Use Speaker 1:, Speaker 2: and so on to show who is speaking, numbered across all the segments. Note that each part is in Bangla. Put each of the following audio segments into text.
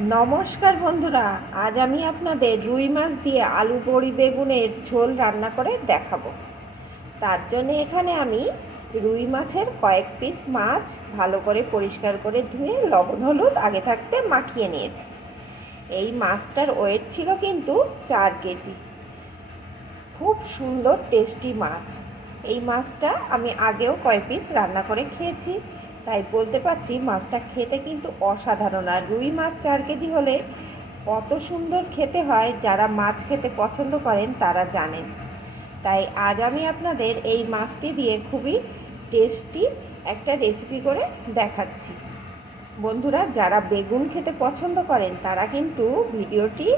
Speaker 1: নমস্কার বন্ধুরা, আজ আমি আপনাদের রুই মাছ দিয়ে আলু বড়ি বেগুনের ঝোল রান্না করে দেখাবো। তার জন্য এখানে আমি রুই মাছের কয়েক পিস মাছ ভালো করে পরিষ্কার করে ধুয়ে লবণ, হলুদ আগে থাকতে মাখিয়ে নিয়েছি। এই মাছটার ওয়েট ছিল কিন্তু চার কেজি। খুব সুন্দর টেস্টি মাছ। এই মাছটা আমি আগেও কয়েক পিস রান্না করে খেয়েছি। তাই বলতে পারছি মাছটা খেতে কিন্তু অসাধারণ। আর রুই মাছ চার কেজি হলে কত সুন্দর খেতে হয়, যারা মাছ খেতে পছন্দ করেন তারা জানেন। তাই আজ আমি আপনাদের এই মাছটি দিয়ে খুবই টেস্টি একটা রেসিপি করে দেখাচ্ছি। বন্ধুরা, যারা বেগুন খেতে পছন্দ করেন, তারা কিন্তু ভিডিওটি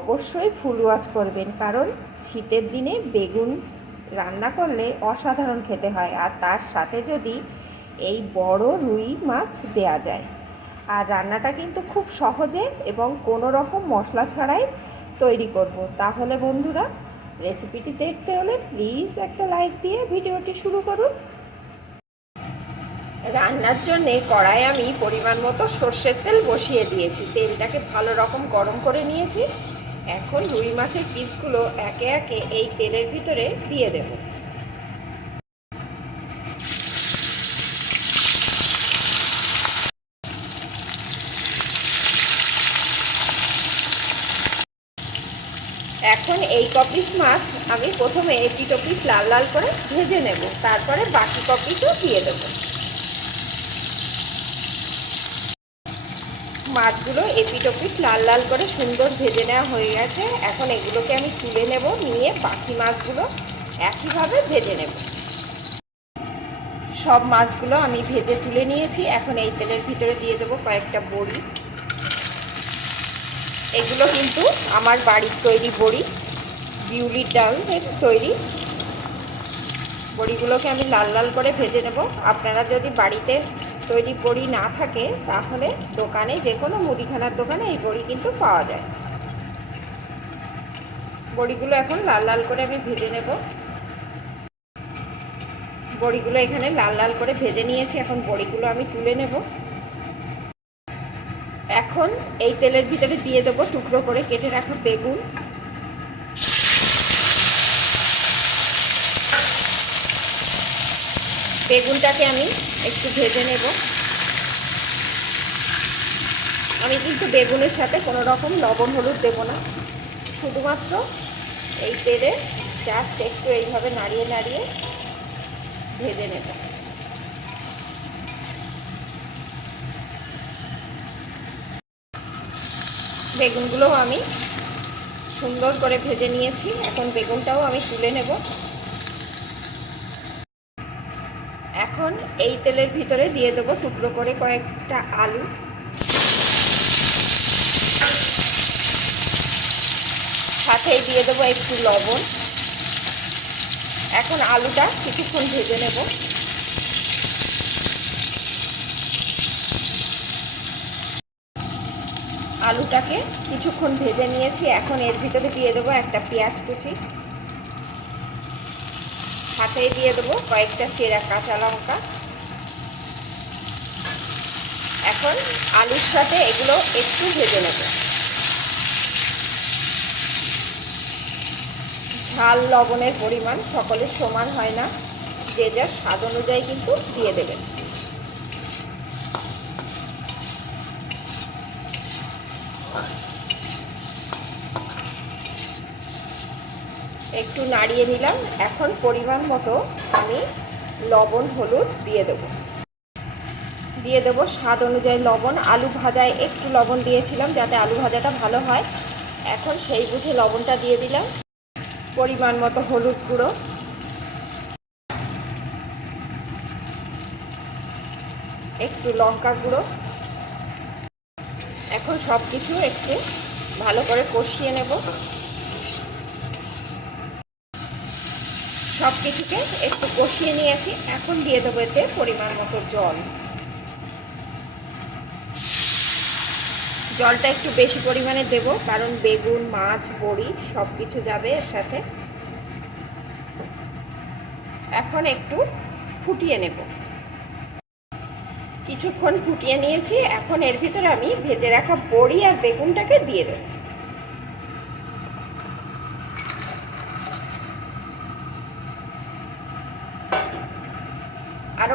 Speaker 1: অবশ্যই ফুল ওয়াচ করবেন। কারণ শীতের দিনে বেগুন রান্না করলে অসাধারণ খেতে হয়। আর তার সাথে যদি এই বড় রুই মাছ দেয়া যায়। আর রান্নাটা কিন্তু খুব সহজে এবং কোনো রকম মশলা ছাড়াই তৈরি করব। তাহলে বন্ধুরা, রেসিপিটি দেখতে হলে প্লিজ একটা লাইক দিয়ে ভিডিওটি শুরু করুন। রান্নার জন্য কড়াই আমি পরিমাণ মতো সর্ষের তেল বসিয়ে দিয়েছি। তেলটাকে ভালো রকম গরম করে নিয়েছি। এখন রুই মাছের পিসগুলো একে একে এই তেলের ভিতরে দিয়ে দেব এখন এই কপিস মাছ আমি প্রথমে এটি টপিস লাল লাল করে ভেজে নেব। তারপরে বাকি কপিসও দিয়ে দেবো। মাছগুলো এপিটপিট লাল লাল করে সুন্দর ভেজে নেওয়া হয়ে গেছে। এখন এগুলোকে আমি তুলে নেব, নিয়ে বাকি মাছগুলো একইভাবে ভেজে নেব। সব মাছগুলো আমি ভেজে তুলে নিয়েছি। এখন এই তেলের ভিতরে দিয়ে দেবো কয়েকটা বড়ি। এগুলো কিন্তু আমার বাড়ির তৈরি বড়ি। বিউলির ডালের তৈরি। বড়িগুলোকে আমি লাল লাল করে ভেজে নেব। আপনারা যদি বাড়িতে তৈরি বড়ি না থাকে, তাহলে দোকানে যে কোনো মুদিখানার দোকানে এই বড়ি কিন্তু পাওয়া যায়। বড়িগুলো এখন লাল লাল করে আমি ভেজে নেব। বড়িগুলো এখানে লাল লাল করে ভেজে নিয়েছি। এখন বড়িগুলো আমি তুলে নেব। এখন এই তেলের ভিতরে দিয়ে দেবো টুকরো করে কেটে রাখা বেগুন। বেগুনটাকে আমি একটু ভেজে নেব। আমি কিন্তু বেগুনের সাথে কোনো রকম লবণ, হলুদ দেবো না। শুধুমাত্র এই তেলে জাস্ট একটু এইভাবে নাড়িয়ে নাড়িয়ে ভেজে নেব। বেগুনগুলোও আমি সুন্দর করে ভেজে নিয়েছি। এখন বেগুনটাও আমি তুলে নেব। এখন এই তেলের ভিতরে দিয়ে দেবো টুকরো করে কয়েকটা আলু। সাথেই দিয়ে দেবো একটু লবণ। এখন আলুটা কিছুক্ষণ ভেজে নেব। আলুটাকে কিছুক্ষণ ভেজে নিয়েছি। এখন এর ভিতরে দিয়ে দেবো একটা পেঁয়াজ কুচি। সাথেই দিয়ে দেবো কয়েকটা চেরা কাঁচা লঙ্কা। এখন আলুর সাথে এগুলো একটু ভেজে নেব। ঝাল লবণের পরিমাণ সকলের সমান হয় না, যে যার স্বাদ অনুযায়ী কিন্তু দিয়ে দেবেন। একটু নাড়িয়ে নিলাম। এখন পরিমাণ মতো আমি লবণ, হলুদ দিয়ে দেব। দিয়ে দেবো স্বাদ অনুযায়ী লবণ। আলু ভাজায় একটু লবণ দিয়েছিলাম যাতে আলু ভাজাটা ভালো হয়। এখন সেই বুঝে লবণটা দিয়ে দিলাম। পরিমাণ মতো হলুদ গুঁড়ো। একটু লঙ্কা গুঁড়ো। এখন সব কিছু একটু ভালো করে কষিয়ে নেব। সব কিছুকে একটু কষিয়ে নিয়েছি। এখন দিয়ে দেবো এতে পরিমাণ মতো জল। জলটা একটু বেশি পরিমাণে দেব, কারণ বেগুন, মাছ, বড়ি সব কিছু যাবে এর সাথে। এখন একটু ফুটিয়ে নেব। কিছুক্ষণ ফুটিয়ে নিয়েছি। এখন এর ভিতরে আমি ভেজে রাখা বড়ি আর বেগুনটাকে দিয়ে দেব।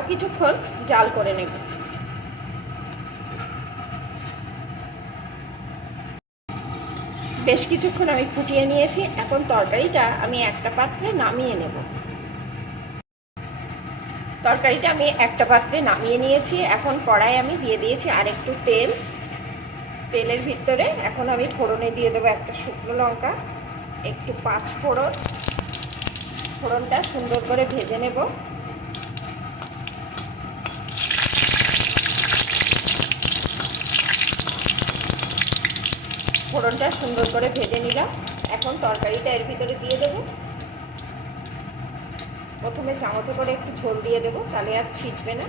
Speaker 1: কিছুক্ষণ জাল করে নেব। বেশ কিছুক্ষণ আমি ফুটিয়ে নিয়েছি, এখন তরকারিটা আমি একটা পাত্রে নামিয়ে নেব। তরকারিটা আমি একটা পাত্রে নামিয়ে নিয়েছি, এখন কড়াই আমি দিয়ে দিয়েছি আরেকটু তেল। তেলের ভিতরে এখন আমি ফোড়নে দিয়ে দেবো একটা শুকনো লঙ্কা, একটু পাঁচ ফোড়ন। ফোড়নটা সুন্দর করে ভেজে নেব। ফোড়নটা সুন্দর করে ভেজে নিলাম। এখন তরকারিটা এর ভিতরে দিয়ে দেবো। প্রথমে চামচে করে একটু ঝোল দিয়ে দেবো, তাহলে আর ছিটবে না।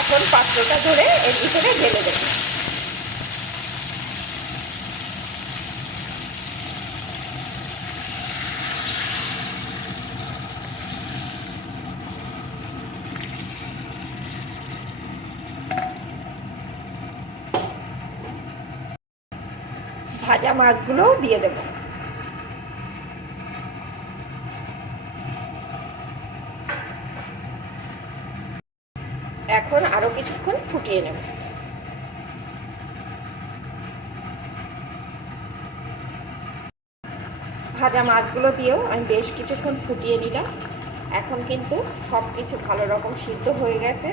Speaker 1: এখন পাত্রটা ধরে এর ভিতরে ঢেলে দেবো। ভাজা মাছগুলোও দিয়ে দেব। এখন আরও কিছুক্ষণ ফুটিয়ে নেব। ভাজা মাছগুলো দিয়েও আমি বেশ কিছুক্ষণ ফুটিয়ে নিলাম। এখন কিন্তু সব কিছু ভালো রকম সিদ্ধ হয়ে গেছে।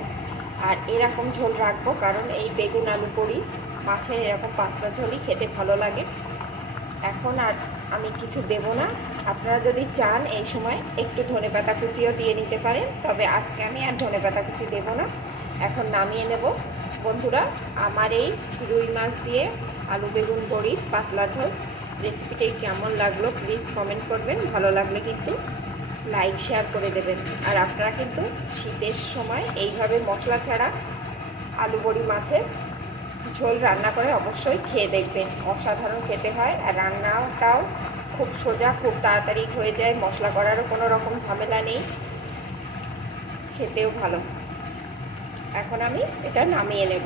Speaker 1: আর এরকম ঝোল রাখব কারণ এই বেগুন আলু করি মাছের এরকম পাতলা ঝোলই খেতে ভালো লাগে। এখন আর আমি কিছু দেব না। আপনারা যদি চান এই সময় একটু ধনে পাতা কুচিও দিয়ে নিতে পারেন, তবে আজকে আমি আর ধনে পাতা কুচি দেবো না। এখন নামিয়ে নেব। বন্ধুরা, আমার এই রুই মাছ দিয়ে আলু বেগুন বড়ির পাতলা ঝোল রেসিপিটাই কেমন লাগল প্লিজ কমেন্ট করবেন। ভালো লাগলে কিন্তু লাইক, শেয়ার করে দেবেন। আর আপনারা কিন্তু শীতের সময় এইভাবে মশলা ছাড়া আলু বড়ি মাছের ঝোল রান্না করে অবশ্যই খেয়ে দেখবেন। অসাধারণ খেতে হয় আর রান্নাটাও খুব সোজা, খুব তাড়াতাড়ি হয়ে যায়। মশলা করারও কোনো রকম ঝামেলা নেই। খেতেও ভালো। এখন আমি এটা নামিয়ে নেব।